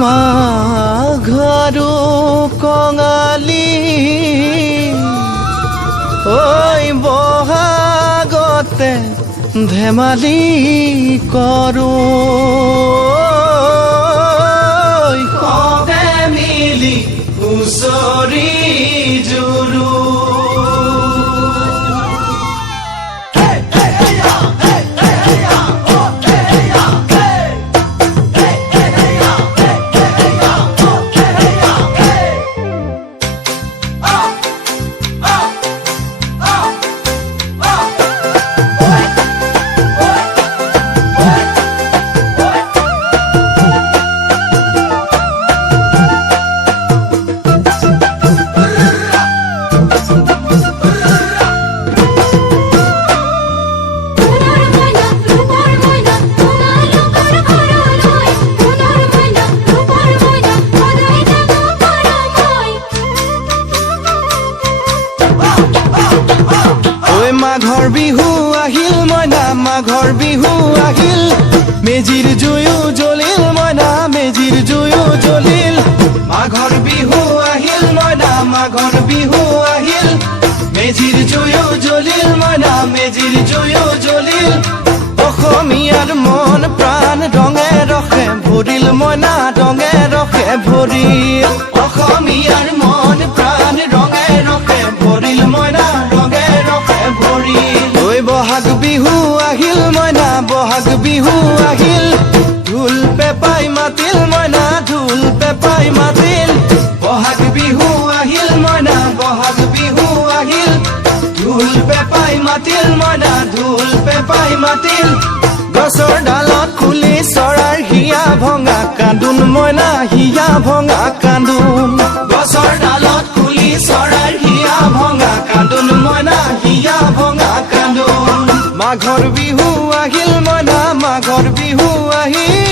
মাঘৰো কঙালী ঐ বহাগতে ধেমালি কৰোঁ সবে মিলি হুঁচৰি জুৰু মাঘৰ বিহু আহিল মইনা মাঘৰ বিহু আহিল মেজিৰ জুয়ো জ্বলিল মইনা মেজিৰ জুয়ো জ্বলিল মাঘৰ বিহু আহিল মইনা মাঘৰ বিহু আহিল মেজিৰ জুয়ো জ্বলিল মইনা মেজিৰ জুয়ো জ্বলিল অসমীয়াৰ মন প্ৰাণ ৰঙে ৰসে ভৰিল মইনা ৰঙে ৰসে ভৰিল অসমীয়াৰ মন প্ৰাণ ৰঙে ৰসে ভৰিল মইনা ৰঙে ৰসে ভৰিল ঐ বহাগ বিহু আহিল মইনা বহাগ বিহু আহিল ঢোল পেপাই মাতিল মইনা ঢোল পেপাই মাতিল বহাগ বিহু আহিল মইনা বহাগ বিহু আহিল ঢোল পেপাই মাতিল মইনা ঢোল পেপাই মাতিল গছৰ ডালত খুলি চৰাৰ হিয়া ভঙা কান্দোন মইনা হিয়া ভঙা কান্দোন গছৰ ডালত খুলি চৰাৰ হিয়া ভঙা কান্দোন মইনা হিয়া ভঙা কান্দোন মাঘৰ বিহু আহিল মইনা মাঘৰ বিহু আহিল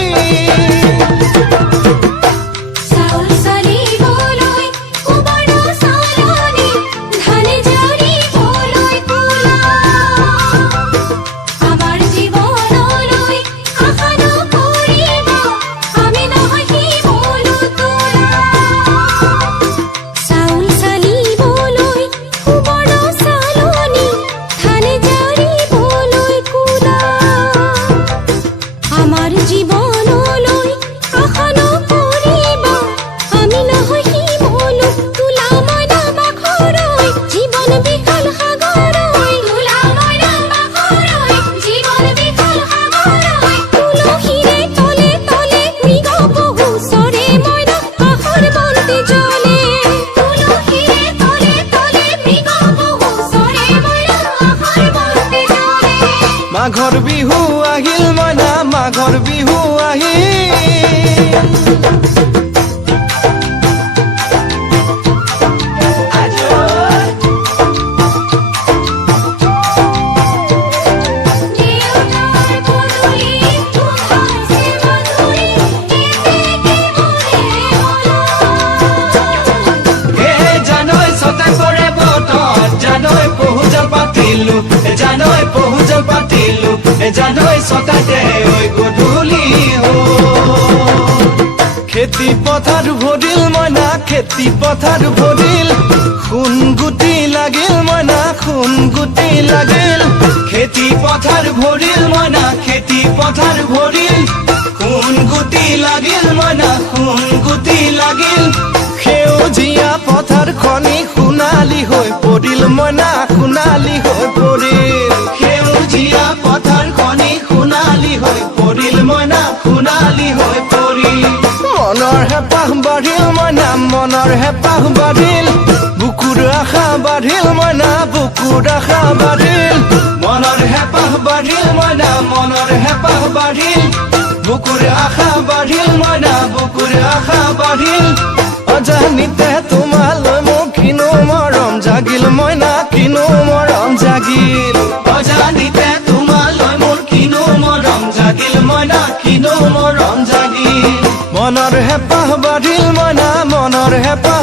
মাঘৰ বিহু আহিল মইনা মাঘৰ বিহু আহিল জানৈ ছটাতে ঐ গধূলি খেতি পথাৰ ভৰিল মইনা খেতি পথাৰ ভৰিল খুন গুটি লাগিল মইনা খুন গুটি লাগিল খেতি পথাৰ ভৰিল মইনা খেতি পথাৰ ভৰিল খুন গুটি লাগিল মইনা খুন গুটি লাগিল সেউজীয়া পথাৰ খনি সোণালী হৈ পৰিল মইনা সোণালী হৈ পৰিল সেউজীয়া পথাৰ খনি সোণালী হৈ পৰিল মইনা সোণালী হৈ পৰিল মনৰ হেঁপাহ বাঢ়িল মইনা মনৰ হেঁপাহ বাঢ়িল বুকুৰ আশা বাঢ়িল মইনা বুকুৰ আশা বাঢ়িল মনৰ হেঁপাহ বাঢ়িল মইনা মনৰ হেঁপাহ বাঢ়িল বুকুৰ আশা বাঢ়িল মইনা বুকুৰ আশা বাঢ়িল অজানিতে তোমালৈ মোৰ কিনো মৰম জাগিল মইনা কিনো মৰম জাগিল অজানিতে তোমালৈ মোৰ কিনো মৰম জাগিল মইনা কিনো মৰম জাগিল মনৰ হেঁপাহ বাঢ়িল মইনা মনৰ হেঁপাহ